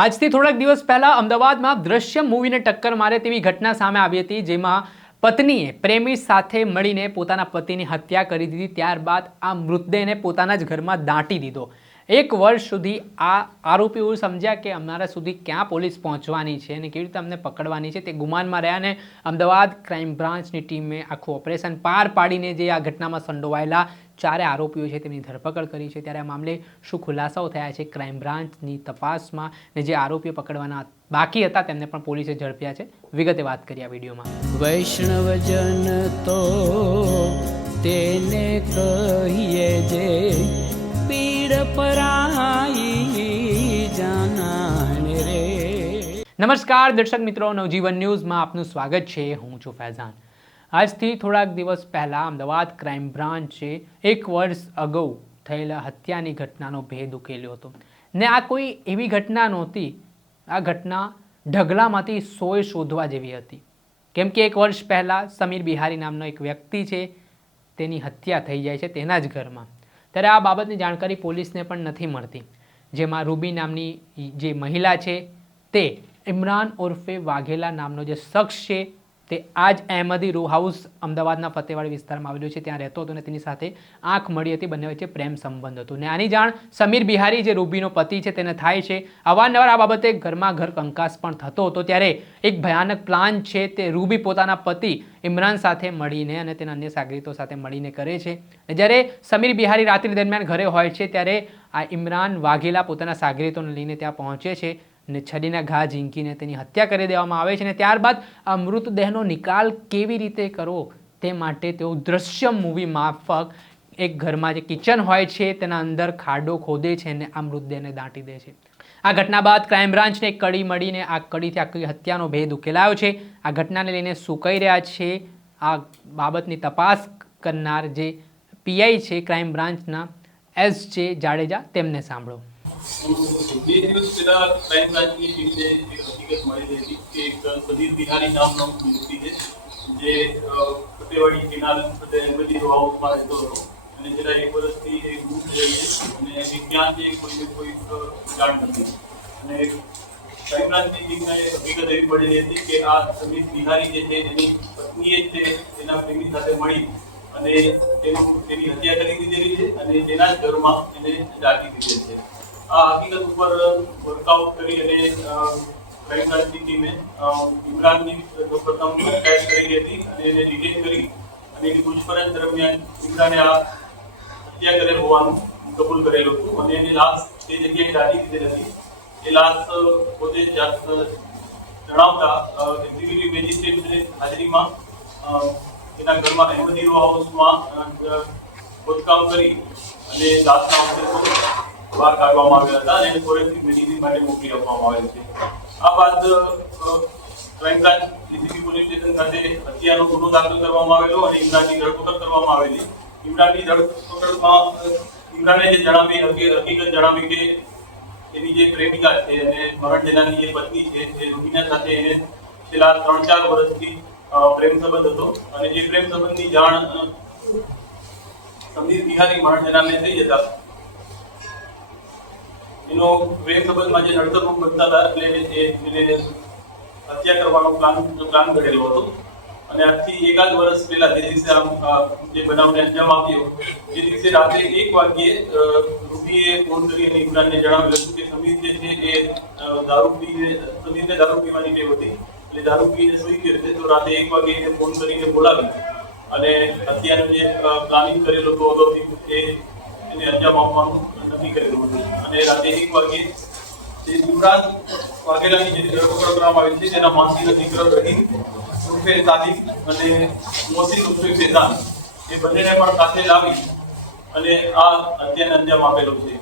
આજથી થોડાક દિવસ પહેલા અમદાવાદમાં દ્રશ્ય મૂવીને ટક્કર મારે તેવી ઘટના સામે આવી હતી, જેમાં પત્નીએ પ્રેમી સાથે મળીને પોતાના પતિની હત્યા કરી દીધી, ત્યારબાદ આ મૃતદેહને પોતાના જ ઘરમાં દાંટી દીધો. એક વર્ષ સુધી આ આરોપીઓ સમજ્યા કે અમારા સુધી ક્યાં પોલીસ પહોંચવાની છે અને કેવી રીતે અમને પકડવાની છે તે ગુમાનમાં રહ્યા અને અમદાવાદ ક્રાઇમ બ્રાન્ચની ટીમે આખું ઓપરેશન પાર પાડીને જે આ ઘટનામાં સંડોવાયેલા ચારે આરોપીઓ છે તેમની ધરપકડ કરી છે. ત્યારે આ મામલે શું ખુલાસાઓ થયા છે ક્રાઇમ બ્રાન્ચની તપાસમાં ને જે આરોપીઓ પકડવાના બાકી હતા તેમને પણ પોલીસે ઝડપ્યા છે? વિગતે વાત કરી આ વિડીયોમાં. વૈષ્ણવજન તો તેને કહીએ જે નમસ્કાર, દર્શક મિત્રો, નવજીવન ન્યૂઝમાં આપનું સ્વાગત છે. હું છું ફૈઝાન. આજથી થોડાક દિવસ પહેલાં અમદાવાદ ક્રાઇમ બ્રાન્ચે એક વર્ષ અગાઉ થયેલા હત્યાની ઘટનાનો ભેદ ઉકેલ્યો હતો. ને આ કોઈ એવી ઘટના નહોતી, આ ઘટના ઢગલામાંથી સોય શોધવા જેવી હતી. કેમ કે એક વર્ષ પહેલાં સમીર બિહારી નામનો એક વ્યક્તિ છે, તેની હત્યા થઈ જાય છે તેના જ ઘરમાં. ત્યારે આ બાબતની જાણકારી પોલીસને પણ નથી મળતી. જેમાં રૂબી નામની જે મહિલા છે તે ઇમરાન ઉર્ફે વાઘેલા નામનો જે શખ્સ છે તે આજ અહેમદી રો હાઉસ અમદાવાદના ફતેવાડી વિસ્તારમાં આવેલું છે. ત્યાં રહેતો હતો અને તેની સાથે આંખ મળી હતી. બંને વચ્ચે પ્રેમ સંબંધ હતો. ને આની જાણ સમીર બિહારી, જે રૂબીનો પતિ છે, તેને થાય છે. અવારનવાર આ બાબતે ઘરમાં ઘર કંકાસ પણ થતો હતો. ત્યારે એક ભયાનક પ્લાન છે તે રૂબી પોતાના પતિ ઇમરાન સાથે મળીને અને તેના અન્ય સાગરીતો સાથે મળીને કરે છે. જ્યારે સમીર બિહારી રાત્રિ દરમિયાન ઘરે હોય છે, ત્યારે આ ઇમરાન વાઘેલા પોતાના સાગરીતોને લઈને ત્યાં પહોંચે છે. અને છડીના ઘા ઝીંકીને તેની હત્યા કરી દેવામાં આવે છે અને ત્યારબાદ આ મૃતદેહનો નિકાલ કેવી રીતે કરવો તે માટે તેઓ દ્રશ્ય મૂવી માફક એક ઘરમાં જે કિચન હોય છે તેના અંદર ખાડો ખોદે છે અને આ મૃતદેહને દાટી દે છે. આ ઘટના બાદ ક્રાઇમ બ્રાન્ચને કડી મળીને આ કડીથી આખી હત્યાનો ભેદ ઉકેલાયો છે. આ ઘટનાને લઈને કહી રહ્યા છે? આ બાબતની તપાસ કરનાર જે પીઆઈ છે ક્રાઇમ બ્રાન્ચના એસ જે જાડેજા, તેમને સાંભળો. હકીકત એવી પડેલી હતી કે આ સમીર બિહારી જે છે, એની પત્નીએ છે એના પ્રેમી સાથે મળી અને તેની હત્યા કરી દીધેલી છે અને તેના જ ઘરમાં એને દાટી દીધેલ છે. આ હકીકત ઉપર વર્કઆઉટ કરી અને બ્રાન્ચની ટીમે ઇમરાનની પ્રથમ કેચ કરી હતી અને એને ડિટેન કરી અને એની પૂછપરછ દરમિયાન ઇમરાને આ હત્યા કરેલ હોવાનું કબૂલ કરેલું હતું અને એની લાશ તે જગ્યાએ દાટી દીધેલ હતી. એ લાશ પોતે જાત જણાવતા એક્ઝિક્યુટિવ મેજિસ્ટ્રેટની હાજરીમાં એના ઘરમાં અહેમદી રો હાઉસમાં ખોદકામ કરી અને લાશના અવશેષો બહાર કાઢવામાં આવ્યા હતા અને ફોરેન્સિક મેડિસિન માટે મોકલી આપવામાં આવેલ છે. આ બાદ crime branch DCP police station ખાતે હત્યાનો ગુનો દાખલ કરવામાં આવેલો અને ઇમરાનની ધરપકડ કરવામાં આવેલી. ઇમરાનની ધરપકડમાં ઇમરાને જે જણાવી હકી- હકીકત જણાવી કે એની જે પ્રેમિકા છે અને મરણ જેનાની જે પત્ની છે, એ રૂબીના સાથે એને છેલ્લા ત્રણ ચાર વર્ષથી પ્રેમ સંબંધ હતો અને જે પ્રેમ સંબંધની જાણ સમીર બિહારી મરણ જનારને થઈ જતા એનો પ્રેમ સંબંધમાં જે નડતરરૂપ બનતા હતા એટલે એને હત્યા કરવાનો પ્લાન પ્લાન ઘડેલો હતો. અને આજથી એકાદ વર્ષ પહેલા જે દિવસે આમ જે બનાવને અંજામ આપ્યો, એ દિવસે રાત્રે એક વાગ્યે રૂબીએ ફોન કરી અને ઇમરાનને જણાવ્યું હતું કે સમીર જે છે એ દારૂ પીને, સમીરને દારૂ પીવાની ટેવ હતી. એટલે દારૂ પીને સૂઈ ગયો છે, તો રાતે એક વાગે એને ફોન કરીને બોલાવી અને હત્યાનું જે પ્લાનિંગ કરેલો હતો, અગાઉથી એ એને અંજામ આપવાનું નક્કી કરેલું હતું અને રાતે એક વાગે જે ઇમરાન વાઘેલાની જે ધરપકડ કરવામાં આવી છે, તેના માસીનો દીકરો રહી ઉર્ફે સાદિક અને મોસી ઉર્ફે ફેઝાન એ બંનેને પણ સાથે લાવી અને આ હત્યાને અંજામ આપેલો છે.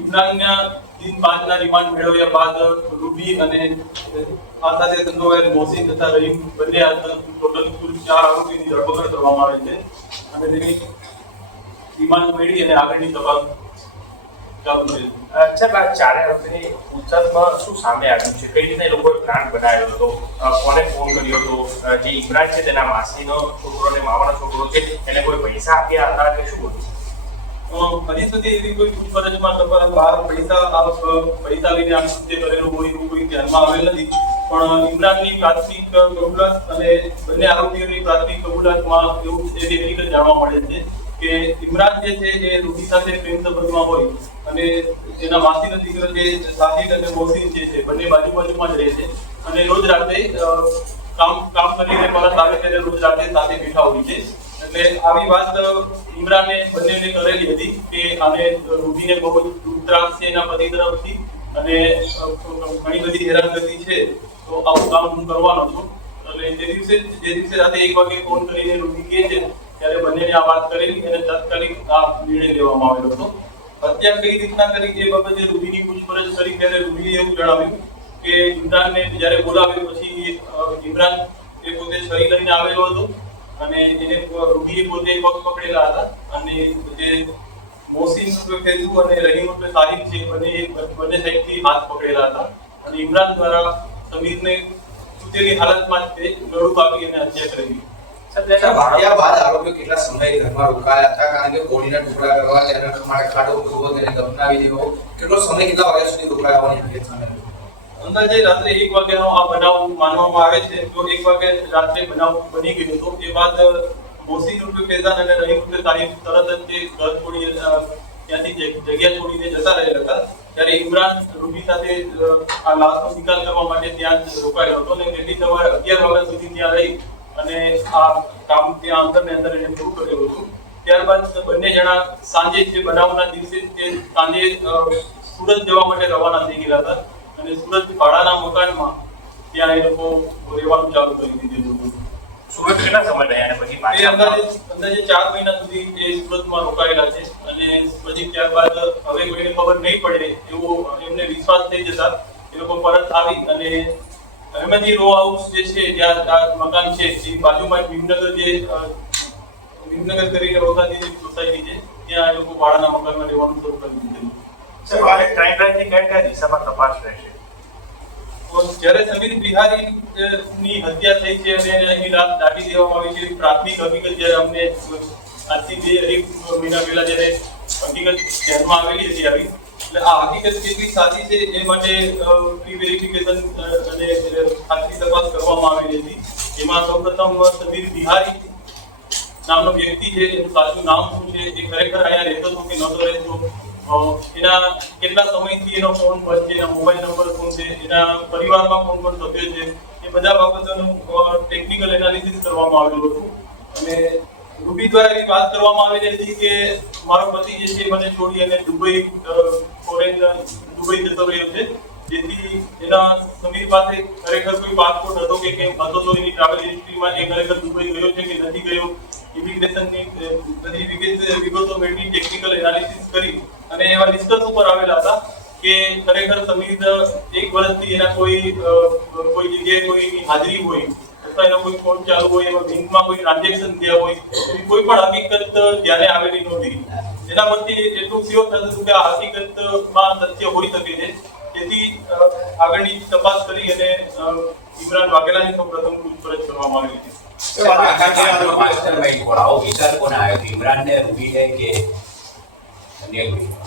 ઇમરાનના દિન પાંચના રિમાન્ડ મેળવ્યા બાદ રૂબી અને આ સાથે સંડોવાયેલ મોસી તથા રહીમ બંને આ ટોટલ કુલ ચાર આરોપીની ધરપકડ કરવામાં આવે છે. અને તેની રિમાન્ડ મેળવી અને આગળની તપાસ અચ્છા બા ચારે આરોપીની પૂછતાછમાં શું સામે આવ્યું છે? કઈ રીતે લોકોએ પ્લાન બનાવ્યો હતો? કોને ફોન કર્યો હતો? જે ઇમરાન છે તેના માસીનો છોકરો અને મામાનો છોકરો છે એને કોઈ પૈસા આપ્યા હતા કે શું હતું? અ, અ, હજી સુધી એવી કોઈ પૂછપરછમાં તમારા બાર પૈસા પૈસા લઈને આ કૃત્ય કરેલું હોય એવું કોઈ ધ્યાનમાં આવેલ નથી. પણ ઇમરાનની પ્રાથમિક કબૂલાત અને બંને આરોપીઓની પ્રાથમિક કબૂલાતમાં એવું જાણવા મળે છે. કે ઇમરાન જે છે એ રૂહી સાથે પ્રેમ સંબંધમાં હોય અને એના માસીનો દીકરો જે સાહિદ અને મોહસિન જે છે, બંને બાજુ બાજુમાં જ રહે છે. અને રોજ રાતે કામ કામ કરીને પરત આવે ત્યારે રોજ રાતે સાથે બેઠા હોય છે. એટલે આવી વાત ઇમરાને બંનેને કરેલી હતી કે આને રૂહીને બહુ જ ત્રાસ છે એના પતિ તરફથી અને ઘણી બધી હેરાનગતિ છે, તો આવું કામ હું કરવાનો છું. એટલે જે દિવસે જે દિવસે રાતે એક વાગે ફોન કરીને રૂહી કહે છે ત્યારે બંનેને આ વાત કરી અને તાત્કાલિક આ નિર્ણય લેવામાં આવેલો હતો. હત્યા કઈ રીતના કરી એ બાબતે રૂબીની પૂછપરછ કરી ત્યારે રૂબીએ એવું જણાવ્યું કે ઇમરાનને જ્યારે બોલાવ્યો પછી ઇમરાન એ પોતે છરી લઈને આવેલો હતો અને એને રૂબીએ પોતે પગ પકડેલા હતા અને જે મોસીન રૂપે ફેઝુ અને રહીમ રૂપે સાહિબ છે, બંને બંને સાઈડથી હાથ પકડેલા હતા. અને ઇમરાન દ્વારા સમીરને સૂતેલી હાલતમાં જ તે ગળું કાપી અને હત્યા કરી. અચ્છા, બાદ આરોપીઓ કેટલા સમય ઘરમાં રોકાયા હતા? કારણ કે કોળીના ટુકડા કરવા તેના માટે ખાડો ખોદવો તેને દફનાવી દેવો. કેટલો સમય કેટલા વાગ્યા સુધી રોકાયા હોવાની સામે અંદાજે રાત્રે એક વાગ્યાનો આ બનાવ માનવામાં આવે છે. જો એક વાગે રાત્રે બનાવ બની ગયો હતો એ બાદ મોસીન રૂપે ફેઝાન અને રહીમ રૂપે તારીફ તરત જ તે ઘર છોડી ત્યાંથી જગ્યા છોડીને જતા રહેલા હતા. ત્યારે ઇમરાન રૂબી સાથે આ લાશનો નિકાલ કરવા માટે ત્યાં રોકાયો હતો અને વહેલી સવારે અગિયાર વાગ્યા સુધી ત્યાં રહી અને આ કામ ત્યાં અંદર ને અંદર એને પૂરું કરેલું હતું. ત્યારબાદ બંને જણા સાંજે જે બનાવના દિવસે તે સાંજે સુરત જવા માટે રવાના થઈ ગયેલા હતા. અને સુરત ભાડાના મકાનમાં ત્યાં એ લોકો રહેવાનું ચાલુ કરી દીધું હતું. સુરત કેટલા સમય રહ્યા પછી એ અંદાજે અંદાજે ચાર મહિના સુધી એ સુરતમાં રોકાયેલા છે. અને પછી ત્યારબાદ હવે કોઈને ખબર નહીં પડે એવો એમને વિશ્વાસ થઈ જતા એ લોકો પરત આવી અને અહેમદી રો હાઉસ જે છે જ્યાં આ મકાન છે જે બાજુમાં વિમનગર ભીમનગર જે ભીમનગર કરીને રોકાતી જે સોસાયટી છે ત્યાં એ લોકો ભાડાના મકાનમાં રહેવાનું શરૂ કરી દીધેલું સાહેબ, હવે ક્રાઇમ બ્રાન્ચની કયા કઈ દિશામાં તપાસ રહેશે જ્યારે સમીર બિહારી ની હત્યા થઈ છે અને એની રાત દાટી દેવામાં આવી છે પ્રાથમિક હકીકત જ્યારે અમને આજથી બે અઢી મહિના પહેલા જ્યારે હકીકત ધ્યાનમાં આવેલી હતી આવી એટલે આ હકીકત કેટલી સાચી છે એ માટે પ્રી વેરિફિકેશન અને ખાતરી તપાસ કરવામાં આવી હતી. એમાં સૌપ્રથમ સમીર બિહારી નામનો વ્યક્તિ છે, એનું સાચું નામ શું છે એ ખરેખર અહીંયા રહેતો હતો કે નહોતો રહેતો. એના કેટલા સમયથી એનો ફોન બંધ છે, એના મોબાઈલ નંબર શું છે, એના પરિવારમાં કોણ કોણ સભ્ય છે, એ બધા બાબતોનું ટેકનિકલ એનાલિસિસ કરવામાં આવેલું હતું. અને રૂબી દ્વારા એવી વાત કરવામાં આવેલી હતી કે મારો પતિ જે છે મને છોડી અને દુબઈ ફોરેન દુબઈ જતો રહ્યો છે. જેથી એના સમીર પાસે ખરેખર કોઈ પાસપોર્ટ હતો કે કેમ, હતો તો એની ટ્રાવેલ હિસ્ટ્રીમાં એ ખરેખર દુબઈ ગયો છે કે નથી ગયો. ઇમિગ્રેશનની વિગતો મેળવી ટેકનિકલ એનાલિસિસ કરી અને એવા નિષ્કર્ષ ઉપર આવેલા હતા કે ખરેખર સમીર, એક વર્ષથી એના કોઈ કોઈ જગ્યાએ કોઈ હાજરી હોય, અથવા એનો કોઈ ફોન ચાલુ હોય, એમાં બેંકમાં કોઈ ટ્રાન્ઝેક્શન થયા હોય કોઈ પણ હકીકત જ્યારે આવેલી નહોતી. એના પરથી એટલું સ્યોર થતું કે આ હકીકતમાં સત્ય હોઈ શકે છે. તેથી આગળની તપાસ કરી અને ઇમરાન વાઘેલાની સૌ પ્રથમ પૂછપરછ કરવામાં આવી હતી. માસ્ટરમાઇન્ડ કોણ આવો વિચાર કોને આવ્યો ઇમરાનને, રૂબીને કે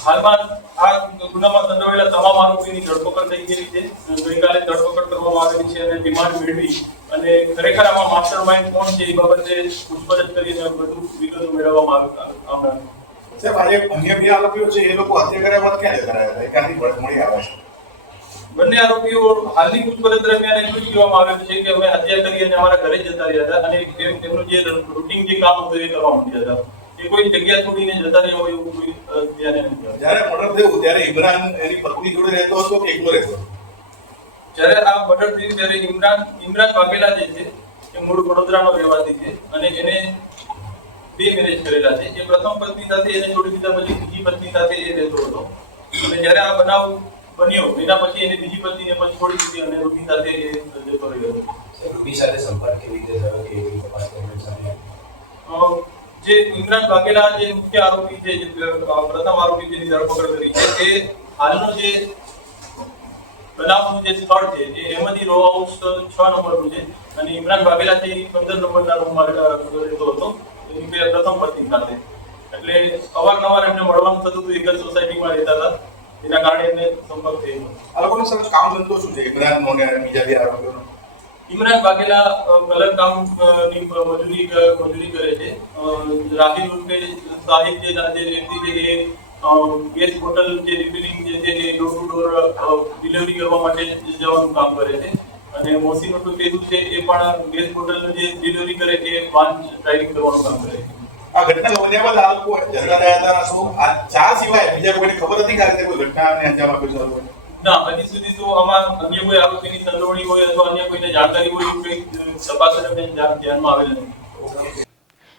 હાલમાં આ ગુનામાં સંડોવાયેલા તમામ આરોપીની ધરપકડ થઈ ગયેલી છે. ગઈકાલે ધરપકડ કરવામાં આવેલી છે અને રિમાન્ડ મેળવી અને ખરેખર આમાં માસ્ટર માઇન્ડ કોણ છે એ બાબતે પૂછપરછ કરીને વધુ વિગતો મેળવવામાં આવે- આવનાર સાહેબ આજે અન્ય બે આરોપીઓ છે એ લોકો હત્યા કર્યા બાદ ક્યાં જતા રહ્યા હતા? ક્યાંથી મળી- મળી આવે છે. બંને આરોપીઓ હાલની પૂછપરછ દરમિયાન એટલું જ કહેવામાં આવ્યું છે કે અમે હત્યા કરી અને અમારા ઘરે જતા રહ્યા હતા અને એમનું જે રૂટીન જે કામ હતું એ કરવા માંડ્યા હતા. એ કોઈ જગ્યા છોડીને જતા રહ્યા હોય એવું કોઈ જ્યારે મર્ડર થયું ત્યારે ઇમરાન એની પત્ની જોડે રહેતો હતો કે એકલો રહેતો જ્યારે આ મર્ડર થયું ત્યારે ઇમરાન ઇમરાન વાઘેલા જે છે એ મૂળ વડોદરાનો રહેવાસી છે અને એને બે મેરેજ કરેલા છે. એ પ્રથમ પત્ની સાથે એને છોડી દીધા પછી બીજી પત્ની સાથે એ રહેતો હતો. અને જ્યારે આ બનાવ બન્યો એના પછી એને બીજી પત્નીને પણ છોડી દીધી અને રૂબી સાથે એ જતો રહ્યો. હતો રૂબી સાથે સંપર્ક કેવી રીતે થયો કે એવી તપાસ દરમિયાન સામે? જે ઇમરાન વાઘેલા જે મુખ્ય આરોપી છે જે પ્રથમ આરોપી જેની ધરપકડ કરી છે તે હાલનો જે બનાવનું જે સ્થળ છે એ અહેમદી રો હાઉસ છ નંબરનું છે અને ઇમરાન વાઘેલા છે પંદર નંબરના રૂમમાં રહેતો હતો. બે પ્રથમ પત્ની સાથે. એટલે અવારનવાર એમને મળવાનું થતું હતું એક જ સોસાયટીમાં રહેતા હતા. એના કારણે એમને સંપર્ક થયેલો આ લોકોનો સર કામ ધંધો શું છે? ઇમરાન મોને અને બીજા બે આરોપીઓનો? ઇમરાન વાઘેલા કલર કામની મજૂરી મજૂરી કરે છે. રાહિલ ઉર્ફે સાહિબ જે જે વ્યક્તિ છે એ ગેસ બોટલ જે રિફિલિંગ જે છે એ ડોર ટુ ડોર ડિલિવરી કરવા માટે જવાનું કામ કરે છે. અને મોસીન ઉર્ફે કેતુ છે એ પણ ગેસ બોટલ જે ડિલિવરી કરે છે એ વાહન ડ્રાઇવિંગ કરવાનું કામ કરે આ ઘટના બન્યા બાદ આ લોકો જતા રહ્યા હતા શું? આ ચા સિવાય બીજા કોઈને ખબર હતી કે આ રીતે કોઈ ઘટનાને અંજામ આપ્યો છે ના હજી સુધી તો આમાં અન્ય કોઈ આરોપીની સંડોવણી હોય અથવા અન્ય કોઈને જાણકારી હોય એવું કંઈ તપાસ ધ્યાનમાં આવેલ નથી.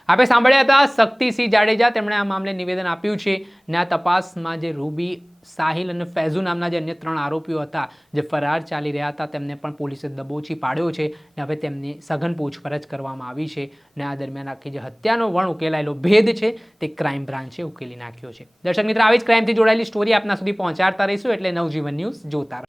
આપણે સાંભળ્યા હતા શક્તિસિંહ જાડેજા તેમણે આ મામલે નિવેદન આપ્યું છે. ને આ તપાસમાં જે રૂબી સાહિલ અને ફૈઝુ નામના જે અન્ય ત્રણ આરોપીઓ હતા, જે ફરાર ચાલી રહ્યા હતા, તેમને પણ પોલીસે દબોચી પાડ્યો છે ને હવે તેમની સઘન પૂછપરછ કરવામાં આવી છે ને આ દરમિયાન આખી જે હત્યાનો વણ ઉકેલાયેલો ભેદ છે, તે ક્રાઇમ બ્રાન્ચે ઉકેલી નાખ્યો છે. દર્શક મિત્ર, આવી જ ક્રાઇમથી જોડાયેલી સ્ટોરી આપના સુધી પહોંચાડતા રહીશું એટલે નવજીવન ન્યૂઝ જોતા રહો.